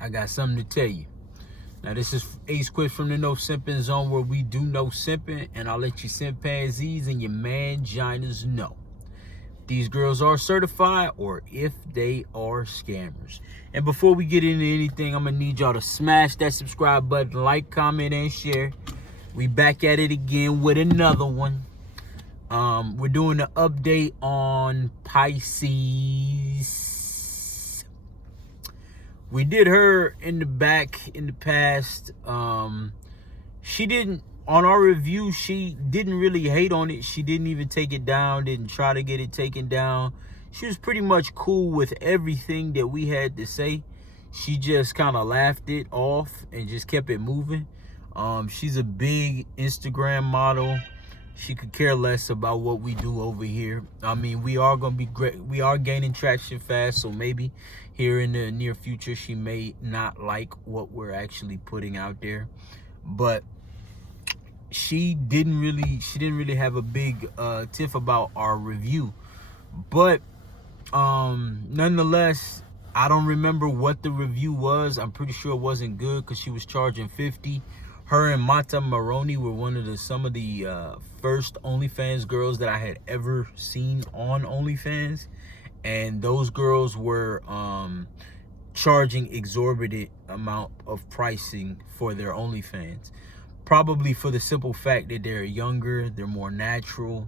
I got something to tell you. Now, this is Ace Quiz from the No Simping Zone, where we do no simping, and I'll let you chimpanzees and your manginas know these girls are certified or if they are scammers. And before we get into anything, I'm gonna need y'all to smash that subscribe button, like, comment, and share. We back at it again with another one. We're doing an update on Pisceus. We did her in the past. She didn't, on our review, she didn't really hate on it. She didn't even take it down, didn't try to get it taken down. She was pretty much cool with everything that we had to say. She just kind of laughed it off and just kept it moving. She's a big Instagram model. She could care less about what we do over here. I mean, we are going to be great. We are gaining traction fast, so maybe here in the near future, she may not like what we're actually putting out there. But she didn't really have a big tiff about our review. But nonetheless, I don't remember what the review was. I'm pretty sure it wasn't good because she was charging $50. Her and Mata Maroney were some of the first OnlyFans girls that I had ever seen on OnlyFans, and those girls were charging exorbitant amount of pricing for their OnlyFans, probably for the simple fact that they're younger, they're more natural.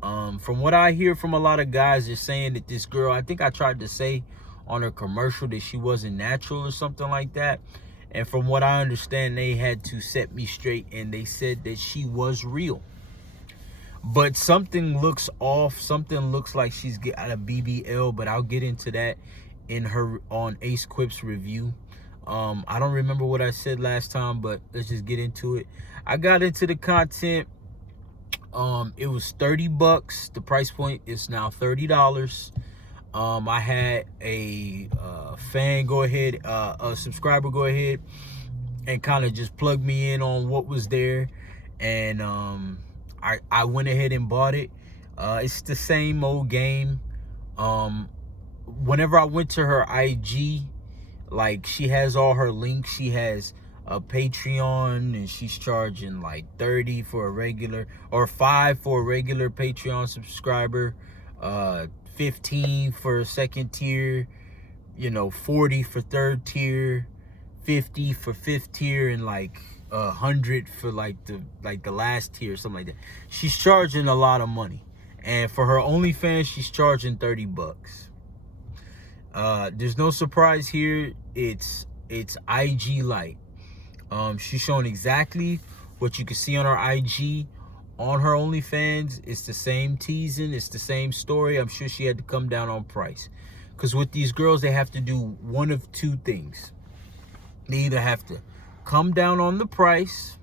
From what I hear from a lot of guys, they're saying that this girl, I think I tried to say on her commercial that she wasn't natural or something like that. And from what I understand, they had to set me straight, and they said that she was real. But something looks off. Something looks like she's got a BBL, but I'll get into that on Ace Quip's review. I don't remember what I said last time, but let's just get into it. I got into the content. It was $30. The price point is now $30. I had a subscriber go ahead and kind of just plug me in on what was there, and I went ahead and bought it. It's the same old game. Whenever I went to her IG, like, she has all her links. She has a Patreon, and she's charging like $30 for a regular, or $5 for a regular Patreon subscriber, 15 for a second tier, 40 for third tier, 50 for fifth tier, and like 100 for like the last tier, something like that. She's charging a lot of money, and for her OnlyFans, she's charging $30. There's no surprise here. It's IG Lite. She's showing exactly what you can see on her IG. On her OnlyFans, it's the same teasing, it's the same story. I'm sure she had to come down on price, because with these girls, they have to do one of two things. They either have to come down on the price.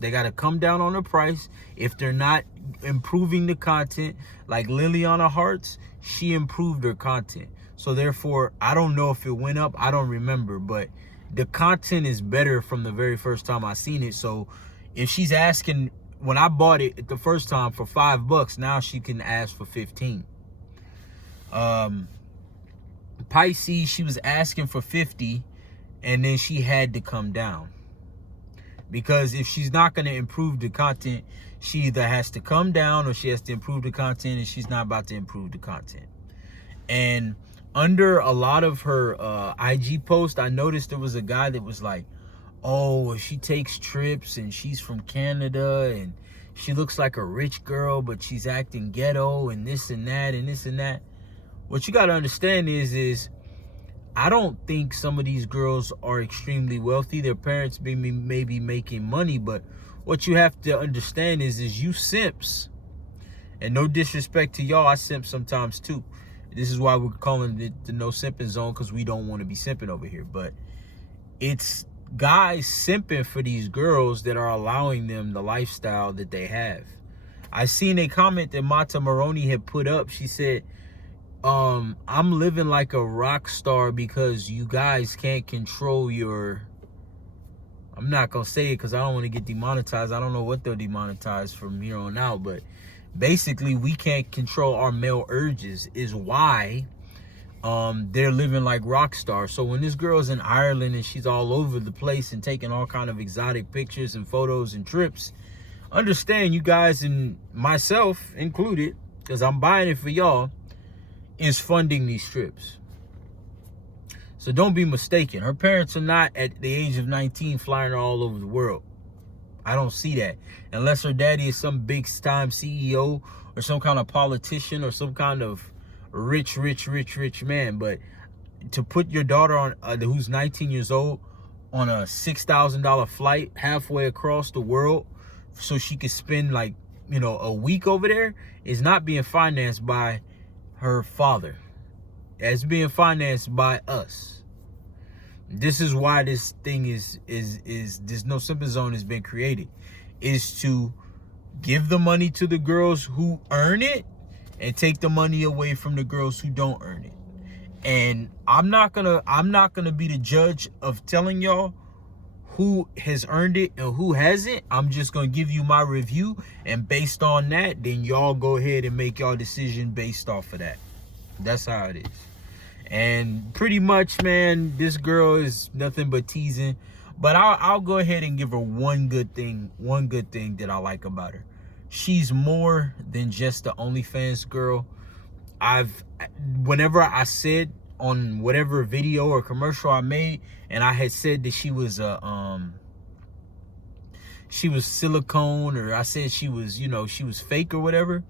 They got to come down on the price if they're not improving the content. Like Liliana Hearts, she improved her content. So therefore, I don't know if it went up. I don't remember, but the content is better from the very first time I seen it. So if she's asking, when I bought it the first time for $5, now she can ask for 15. Pisces, she was asking for 50, and then she had to come down, because if she's not going to improve the content, she either has to come down or she has to improve the content, and she's not about to improve the content. And under a lot of her IG posts, I noticed there was a guy that was like, oh, she takes trips and she's from Canada and she looks like a rich girl, but she's acting ghetto and this and that and this and that. What you got to understand is I don't think some of these girls are extremely wealthy. Their parents may be making money, but what you have to understand is you simps, and no disrespect to y'all, I simp sometimes too. This is why we're calling it the No Simping Zone, because we don't want to be simping over here. But it's guys simping for these girls that are allowing them the lifestyle that they have. I seen a comment that Mata Maroney had put up. She said, I'm living like a rock star because you guys can't control your... I'm not going to say it because I don't want to get demonetized. I don't know what they'll demonetize from here on out, but basically we can't control our male urges is why they're living like rock stars. So when this girl's in Ireland and she's all over the place and taking all kind of exotic pictures and photos and trips, understand, you guys and myself included, because I'm buying it for y'all, is funding these trips. So don't be mistaken. Her parents are not at the age of 19 flying her all over the world. I don't see that. Unless her daddy is some big time CEO or some kind of politician or some kind of rich man. But to put your daughter on, who's 19 years old, on a $6,000 flight halfway across the world so she could spend like, a week over there, is not being financed by her father. It's being financed by us. This is why this thing is this No Simping Zone has been created, is to give the money to the girls who earn it and take the money away from the girls who don't earn it. And I'm not gonna be the judge of telling y'all who has earned it and who hasn't. I'm just gonna give you my review, and based on that, then y'all go ahead and make y'all decision based off of that. That's how it is. And pretty much, man, this girl is nothing but teasing. But I'll go ahead and give her one good thing that I like about her. She's more than just the OnlyFans girl. Whenever I said on whatever video or commercial I made, and I had said that she was silicone, or I said she was fake or whatever,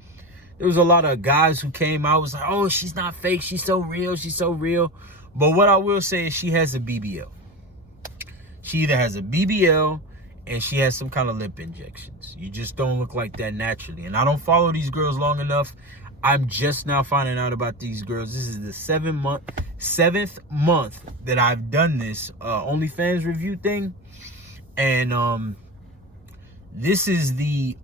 there was a lot of guys who came out, was like, oh, she's not fake, she's so real. But what I will say is she has a BBL. She either has a BBL and she has some kind of lip injections. You just don't look like that naturally. And I don't follow these girls long enough. I'm just now finding out about these girls. This is the seventh month that I've done this OnlyFans review thing. And this is the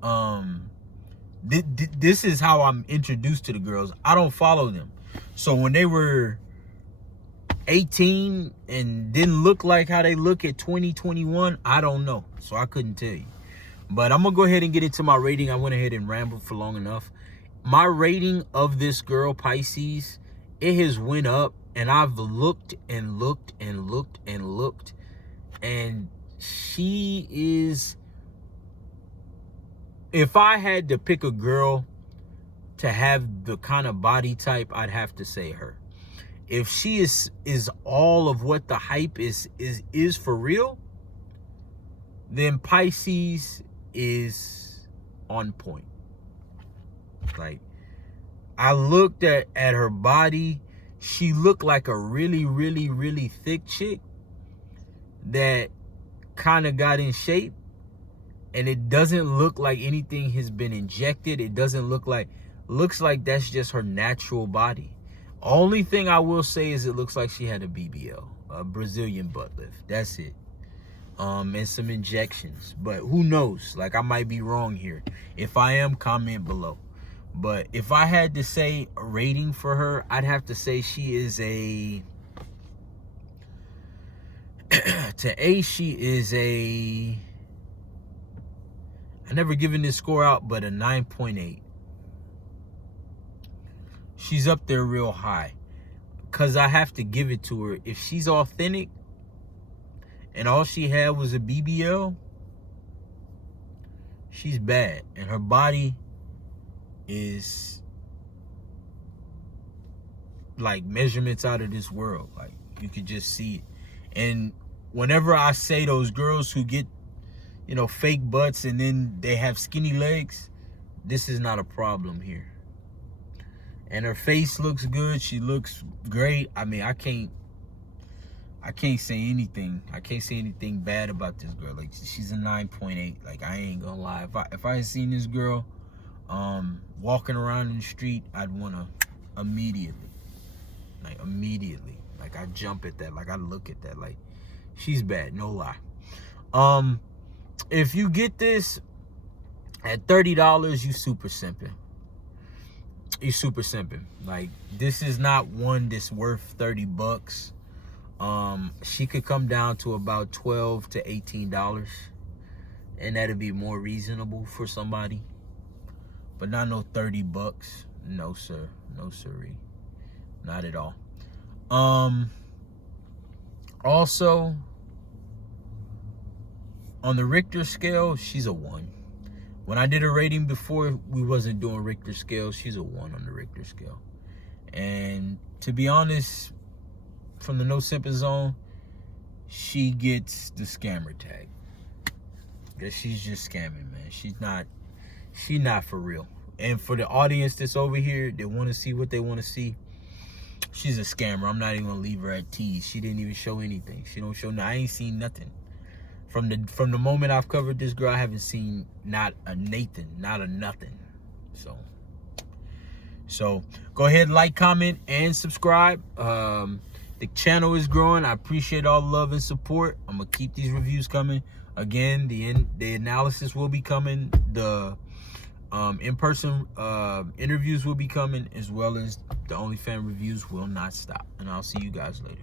this is how I'm introduced to the girls. I don't follow them. So when they were 18 and didn't look like how they look at 2021, I don't know. So I couldn't tell you. But I'm going to go ahead and get into my rating. I went ahead and rambled for long enough. My rating of this girl, Pisces, it has went up. And I've looked and looked and looked and looked. And she is... If I had to pick a girl to have the kind of body type, I'd have to say her. If she is all of what the hype is for real, then Pisces is on point. Like, I looked at her body. She looked like a really thick chick that kind of got in shape. And it doesn't look like anything has been injected. It doesn't look like, looks like that's just her natural body. Only thing I will say is it looks like she had a BBL, a Brazilian butt lift. That's it. And some injections. But who knows? Like, I might be wrong here. If I am, comment below. But if I had to say a rating for her, I'd have to say she is a... she is a... I never given this score out, but a 9.8. She's up there real high. Because I have to give it to her. If she's authentic and all she had was a BBL, she's bad. And her body is like measurements out of this world. Like, you could just see it. And whenever I say those girls who get, fake butts and then they have skinny legs, this is not a problem here. And her face looks good. She looks great. I mean, I can't say anything. I can't say anything bad about this girl. Like, she's a 9.8. Like, I ain't gonna lie. If I had seen this girl walking around in the street, I'd wanna immediately. Like, I jump at that. Like, I look at that. Like, she's bad, no lie. If you get this at $30, you super simping. You super simping. Like, this is not one that's worth $30. She could come down to about $12 to $18, and that'd be more reasonable for somebody. But not no $30. No, sir. No, sirree. Not at all. Also, on the Richter scale, she's a 1. When I did a rating before, we wasn't doing Richter scale. She's a 1 on the Richter scale. And to be honest, from the No Simping Zone, she gets the scammer tag. Because she's just scamming, man. She's not for real. And for the audience that's over here, they want to see what they want to see, she's a scammer. I'm not even gonna leave her at tease. She didn't even show anything. She don't show. I ain't seen nothing. From the moment I've covered this girl, I haven't seen not a Nathan, not a nothing. So go ahead, like, comment, and subscribe. The channel is growing. I appreciate all the love and support. I'm gonna keep these reviews coming. Again, the analysis will be coming. The in-person interviews will be coming, as well as the OnlyFans reviews will not stop. And I'll see you guys later.